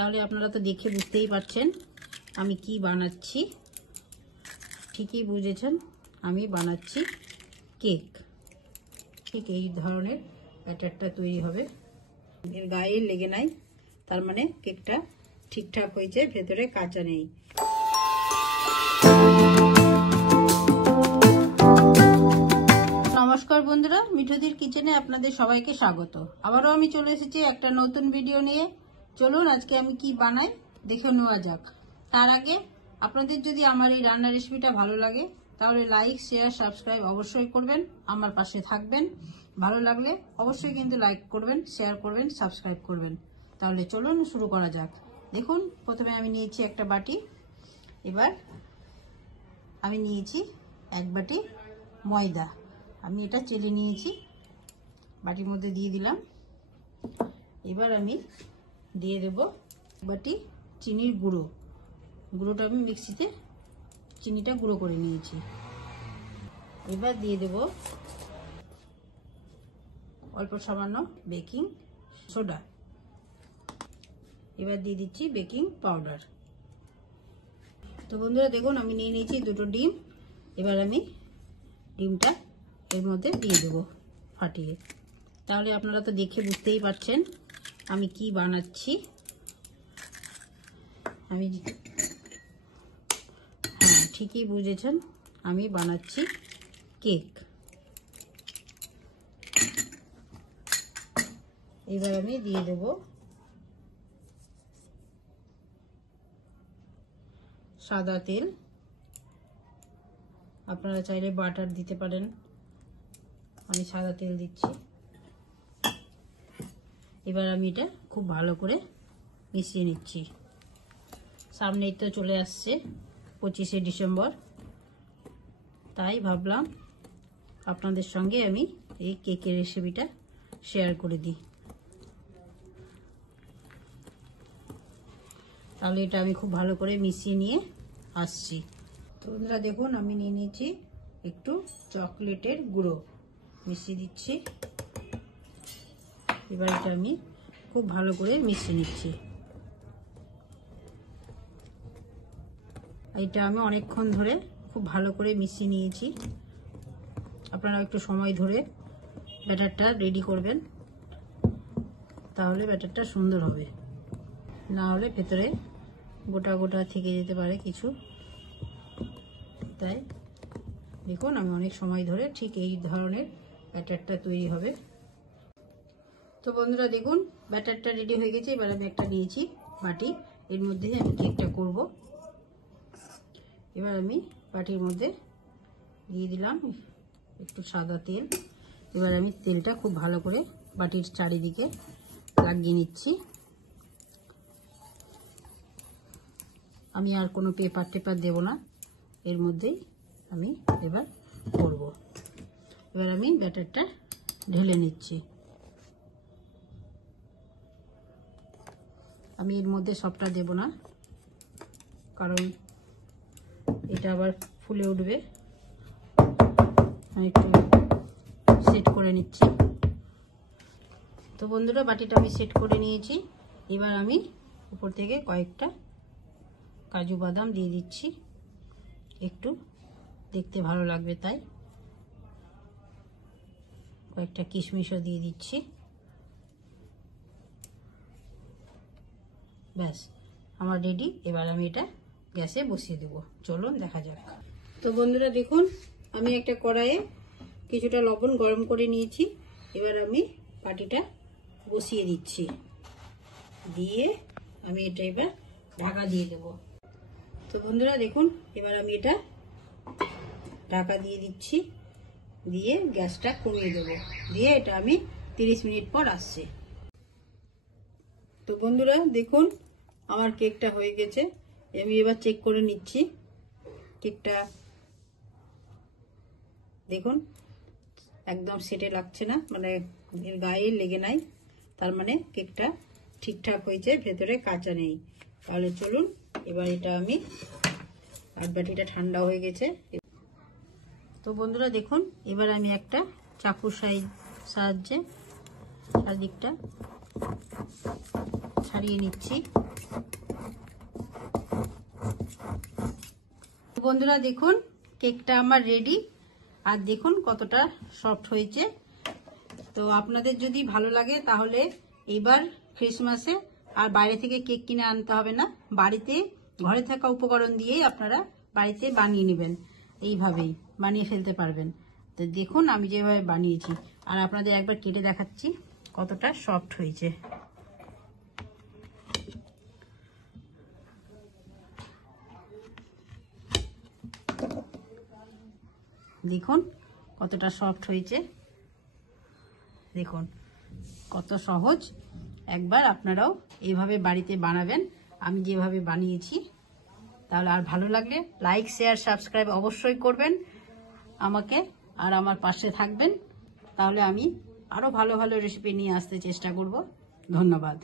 তাহলে আপনারা তো দেখে বুঝতেই পারছেন আমি কি বানাচ্ছি। ঠিকই বুঝেছেন, আমি বানাচ্ছি কেক। ঠিক এই ধরনের ব্যাটারটা তৈরি হবে, এর গায়ে লেগে নাই, তার মানে কেকটা ঠিকঠাক হয়েছে, ভেতরে কাঁচা নেই। নমস্কার বন্ধুরা, মিঠুদির কিচেনে আপনাদের সবাইকে স্বাগত। আবারও আমি চলে এসেছি একটা নতুন ভিডিও নিয়ে। চলুন আজকে আমি কি বানাই দেখে নেওয়া যাক। তার আগে আপনাদের যদি আমার এই রান্নার রেসিপিটা ভালো লাগে তাহলে লাইক, শেয়ার, সাবস্ক্রাইব অবশ্যই করবেন, আমার পাশে থাকবেন। ভালো লাগলে অবশ্যই কিন্তু লাইক করবেন, শেয়ার করবেন, সাবস্ক্রাইব করবেন। তাহলে চলুন শুরু করা যাক। দেখুন, প্রথমে আমি নিয়েছি একটা বাটি। এবার আমি নিয়েছি এক বাটি ময়দা। আমি এটা চেলে নিয়েছি, বাটির মধ্যে দিয়ে দিলাম। এবার আমি দিয়ে দেব এক বাটি চিনির গুঁড়ো। গুঁড়োটা আমি মিক্সিতে চিনিটা গুঁড়ো করে নিয়েছি। এবার দিয়ে দেব অল্প সামান্য বেকিং সোডা। এবার দিয়ে দিচ্ছি বেকিং পাউডার। তো বন্ধুরা দেখুন, আমি নিয়ে নিয়েছি দুটো ডিম। এবার আমি ডিমটা এর মধ্যে দিয়ে দেবো ফাটিয়ে। তাহলে আপনারা তো দেখে বুঝতেই পারছেন আমি কি বানাচ্ছি। হ্যাঁ, ঠিকই বুঝেছেন, আমি বানাচ্ছি কেক। এবার আমি দিয়ে দেব সাদা তেল। আপনারা চাইলে বাটার দিতে পারেন, আমি সাদা তেল দিচ্ছি। এবার আমি এটা খুব ভালো করে মিশিয়ে নিচ্ছি। সামনেই তো চলে আসছে 25শে ডিসেম্বর, তাই ভাবলাম আপনাদের সঙ্গে আমি এই কেকের রেসিপিটা শেয়ার করে দিই। তাহলে এটা আমি খুব ভালো করে মিশিয়ে নিয়ে আসছি। তো বন্ধুরা দেখুন, আমি নিয়ে নিয়েছি একটু চকলেটের গুঁড়ো, মিশিয়ে দিচ্ছি। এবার এটা আমি খুব ভালো করে মিশিয়ে নিচ্ছি। এটা আমি অনেকক্ষণ ধরে খুব ভালো করে মিশিয়ে নিয়েছি। আপনারা একটু সময় ধরে ব্যাটারটা রেডি করবেন, তাহলে ব্যাটারটা সুন্দর হবে। না হলে ভেতরে গোটা গোটা থেকে যেতে পারে কিছু। তাই দেখুন, আমি অনেক সময় ধরে ঠিক এই ধরনের ব্যাটারটা তৈরি হবে। তো বন্ধুরা দেখুন, ব্যাটারটা রেডি হয়ে গেছে। এবার আমি একটা নিয়েছি বাটি, এর মধ্যে আমি কেকটা করব। এবার আমি বাটির মধ্যে দিয়ে দিলাম একটু সাদা তেল। এবার আমি তেলটা খুব ভালো করে বাটির চারিদিকে লাগিয়ে নিচ্ছি। আমি আর কোনো পেপার টেপার দেব না, এর মধ্যেই আমি এবার করব। এবার আমি ব্যাটারটা ঢেলে নিচ্ছি। আমি এর মধ্যে সবটা দেব না, কারণ এটা আবার ফুলে উঠবে। আমি একটু সেট করে নিচ্ছি। তো বন্ধুরা, বাটিটা আমি সেট করে নিয়েছি। এবার আমি উপর থেকে কয়েকটা কাজু বাদাম দিয়ে দিচ্ছি, একটু দেখতে ভালো লাগবে তাই। কয়েকটা কিশমিশও দিয়ে দিচ্ছি। ব্যাস, আমার রেডি। এবার আমি এটা গ্যাসে বসিয়ে দেব। চলুন দেখা যাক। তো বন্ধুরা দেখুন, আমি একটা কড়াইয়ে কিছুটা লবণ গরম করে নিয়েছি। এবার আমি বাটিটা বসিয়ে দিচ্ছি, দিয়ে আমি এটা এবার ঢাকা দিয়ে দেব। তো বন্ধুরা দেখুন, এবার আমি এটা ঢাকা দিয়ে দিচ্ছি, দিয়ে গ্যাসটা কমিয়ে দেব, দিয়ে এটা আমি 30 মিনিট পর আসছি। তো বন্ধুরা দেখুন, আমার কেকটা হয়ে গেছে। আমি এবার চেক করে নিচ্ছি কেকটা। দেখুন, একদম সেটে লাগছে না, মানে এর গায়ে লেগে নাই, তার মানে কেকটা ঠিকঠাক হয়েছে, ভেতরে কাঁচা নেই। তাহলে চলুন এবার এটা আমি, আর বাটিটা ঠান্ডা হয়ে গেছে। তো বন্ধুরা দেখুন, এবার আমি একটা চাকুর সাহায্যে চারদিকটা ছাড়িয়ে নিচ্ছি। বন্ধুরা দেখুন কেকটা আমার রেডি, আর দেখুন কতটা সফট হয়েছে। তো আপনাদের যদি ভালো লাগে তাহলে এইবার ক্রিসমাসে আর বাইরে থেকে কেক কিনে আনতে হবে না, বাড়িতে ঘরে থাকা উপকরণ দিয়েই আপনারা বাড়িতে বানিয়ে নেবেন, এইভাবেই বানিয়ে ফেলতে পারবেন। তো দেখুন আমি যেভাবে বানিয়েছি, আর আপনাদের একবার কেটে দেখাচ্ছি কতটা সফট হয়েছে। দেখুন কতটা সফট হয়েছে, দেখুন কত সহজ। একবার আপনারাও এইভাবে বাড়িতে বানাবেন আমি যেভাবে বানিয়েছি। তাহলে আর ভালো লাগলে লাইক শেয়ার সাবস্ক্রাইব অবশ্যই করবেন আমাকে, আর আমার পাশে থাকবেন। তাহলে আমি আরো ভালো ভালো রেসিপি নিয়ে আসতে চেষ্টা করব। ধন্যবাদ।